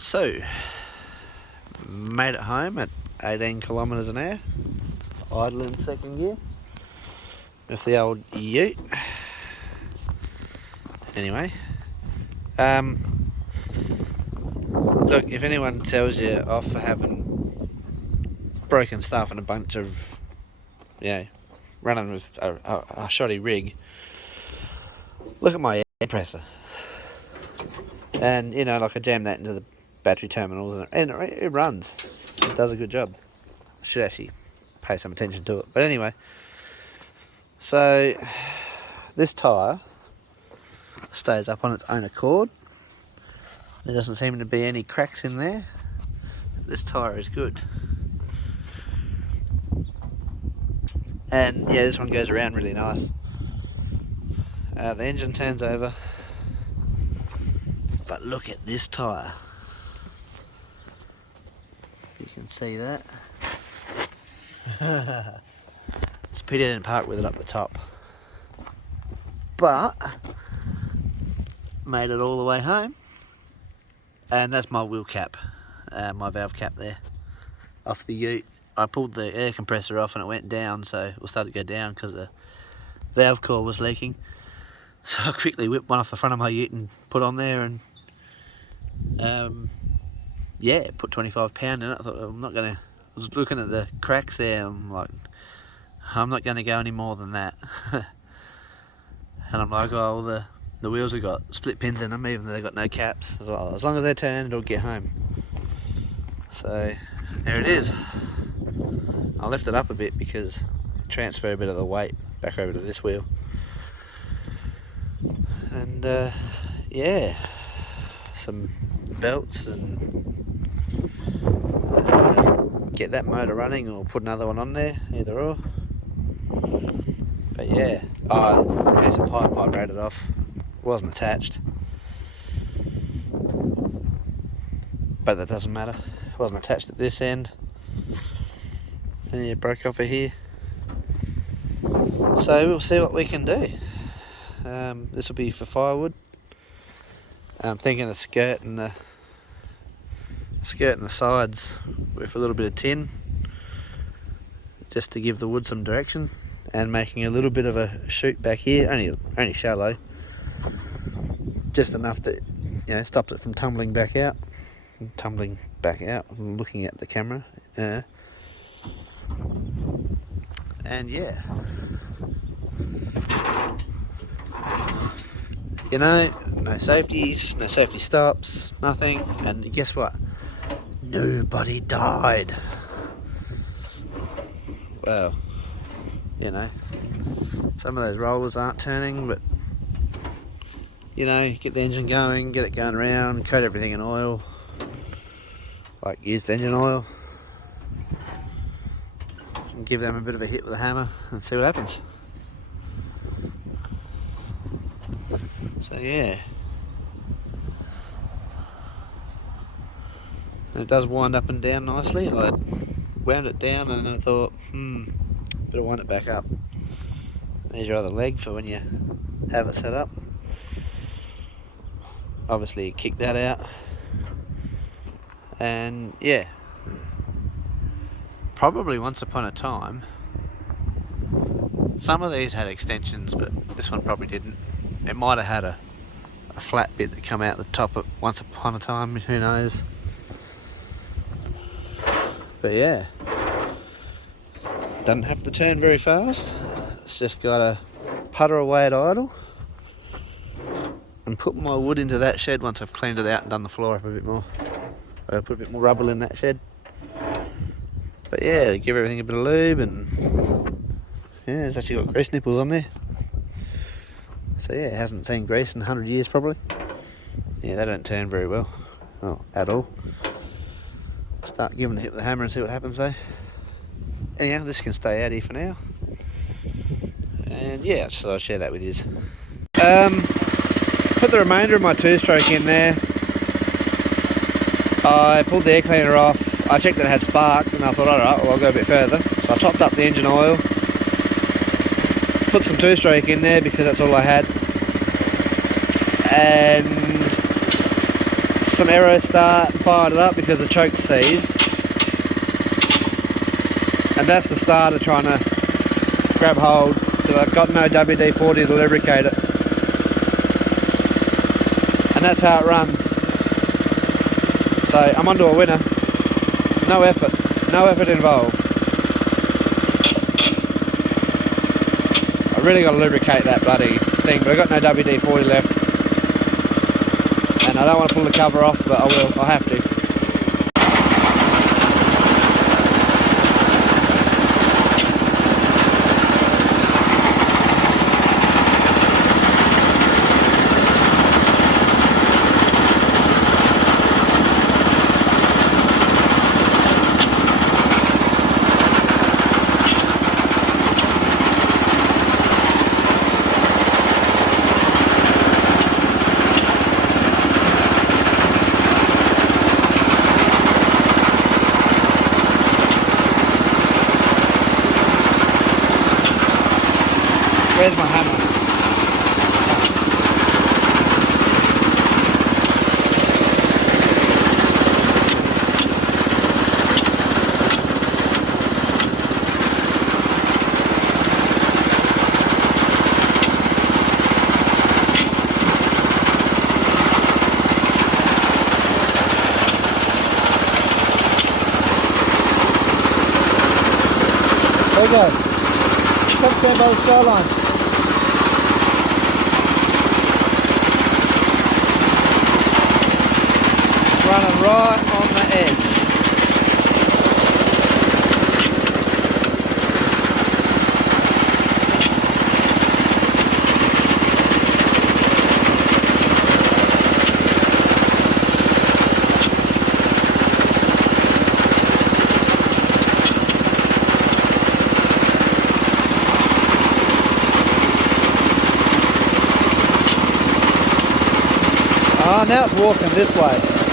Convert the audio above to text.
So, made it home at 18 kilometres an hour, idling second gear with the old ute. Anyway, look, if anyone tells you off for having broken stuff and a bunch of, running with a shoddy rig, look at my air compressor. And, like I jammed that into the battery terminals and it runs. It does a good job. I should actually pay some attention to it. But anyway, so this tyre stays up on its own accord. There doesn't seem to be any cracks in there. This tyre is good. And yeah, this one goes around really nice. The engine turns over. But look at this tyre. You can see that. It's a pity I didn't park with it up the top. But made it all the way home. And that's my wheel cap, my valve cap there, off the ute. I pulled the air compressor off and it went down, so it will start to go down because the valve core was leaking. So I quickly whipped one off the front of my ute and put on there, and put 25 pound in it. I thought, I was looking at the cracks there, I'm like, I'm not gonna go any more than that. And I'm like, oh, the wheels have got split pins in them, even though they've got no caps. As long as they turn, it'll get home. So there it is. I'll lift it up a bit because transfer a bit of the weight back over to this wheel. And some belts and get that motor running, or put another one on there, either or. But yeah, piece of pipe vibrated off, wasn't attached, but that doesn't matter, it wasn't attached at this end, and it broke off of here. So we'll see what we can do. This will be for firewood. I'm thinking of skirting the sides with a little bit of tin, just to give the wood some direction, and making a little bit of a chute back here, only shallow, just enough that stops it from tumbling back out. I'm looking at the camera, and yeah, no safeties, no safety stops, nothing. And guess what? Nobody died. Well, some of those rollers aren't turning, but get the engine going, get it going around, coat everything in oil, like used engine oil, and give them a bit of a hit with a hammer and see what happens. So yeah, and it does wind up and down nicely. I wound it down and I thought, better wind it back up. There's your other leg for when you have it set up. Obviously kick that out, and yeah, probably once upon a time some of these had extensions, but this one probably didn't. It might have had a flat bit that come out the top at once upon a time, who knows. But yeah, doesn't have to turn very fast. It's just got to putter away at idle and put my wood into that shed once I've cleaned it out and done the floor up a bit more. I'll put a bit more rubble in that shed. But yeah, give everything a bit of lube, and yeah, it's actually got grease nipples on there. So yeah, it hasn't seen grease in 100 years probably. Yeah, they don't turn very well, at all. Start giving it a hit with the hammer and see what happens though. Anyhow, this can stay out here for now. And yeah, so I'll share that with you. Put the remainder of my two-stroke in there. I pulled the air cleaner off. I checked that it had spark, and I thought, alright, well, I'll go a bit further. So I topped up the engine oil, put some two-stroke in there because that's all I had, and some aero start, fired it up because the choke's seized. And that's the starter trying to grab hold, because I've got no WD-40 to lubricate it. And that's how it runs. So I'm onto a winner. No effort involved. I really got to lubricate that bloody thing, but I've got no WD-40 left. And I don't want to pull the cover off, but I will, I have to. Where's my hammer? There we go. Come stand by the skyline. Running right on the edge. Oh, now it's walking this way.